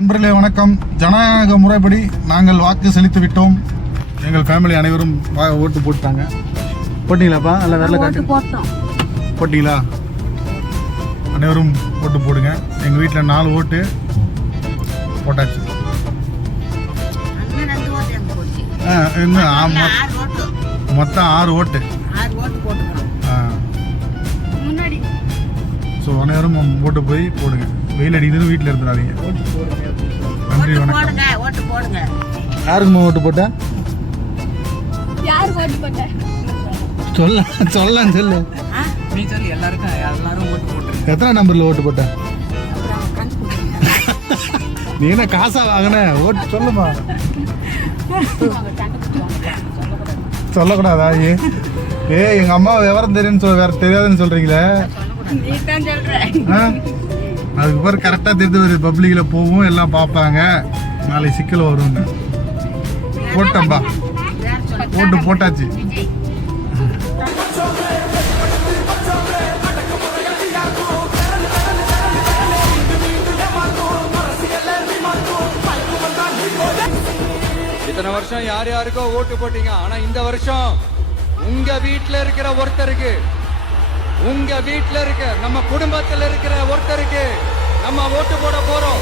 நண்பர்களே வணக்கம். ஜனநாயக முறைப்படி நாங்கள் வாக்கு செலுத்தி விட்டோம். எங்கள் ஃபேமிலி அனைவரும் ஓட்டு போட்டாங்க. போட்டிங்களாப்பா? அல்ல வரல காட்டு போட்டிங்களா? அனைவரும் ஓட்டு போடுங்க. எங்கள் வீட்டில் 4 ஓட்டு போட்டாச்சு. இன்னும் மொத்தம் 6 ஓட்டு. ஸோ அனைவரும் ஓட்டு போய் போடுங்க. வெயில் அடிக்குதுன்னு வீட்டில் இருந்துடாதீங்க. நன்றி, வணக்கம். யாருக்குமா ஓட்டு போட்ட? சொல்ல சொல்லு. எத்தனை நம்பர்ல ஓட்டு போட்ட? நீ என்ன காசா வாங்கின? ஓட்டு சொல்லுமா. சொல்லக்கூடாதா? எங்க அம்மா விவரம் தெரியுன்னு வேற தெரியாதுன்னு சொல்றீங்களே. அதுக்கு பிறகு கரெக்டா தெரிஞ்சு ஒரு பப்ளிக்ல போவும் எல்லாம் பார்ப்பாங்க. நாளைக்கு சிக்கல் வரும்னு போட்டோம்பா. ஓட்டு போட்டாச்சு. இத்தனை வருஷம் யார் யாருக்கோ ஓட்டு போட்டீங்க. ஆனா இந்த வருஷம் உங்க வீட்டுல இருக்கிற ஒருத்தருக்கு, உங்க வீட்டுல இருக்க நம்ம குடும்பத்துல இருக்கிற ஒருத்தருக்கு நம்ம ஓட்டு போட போறோம்.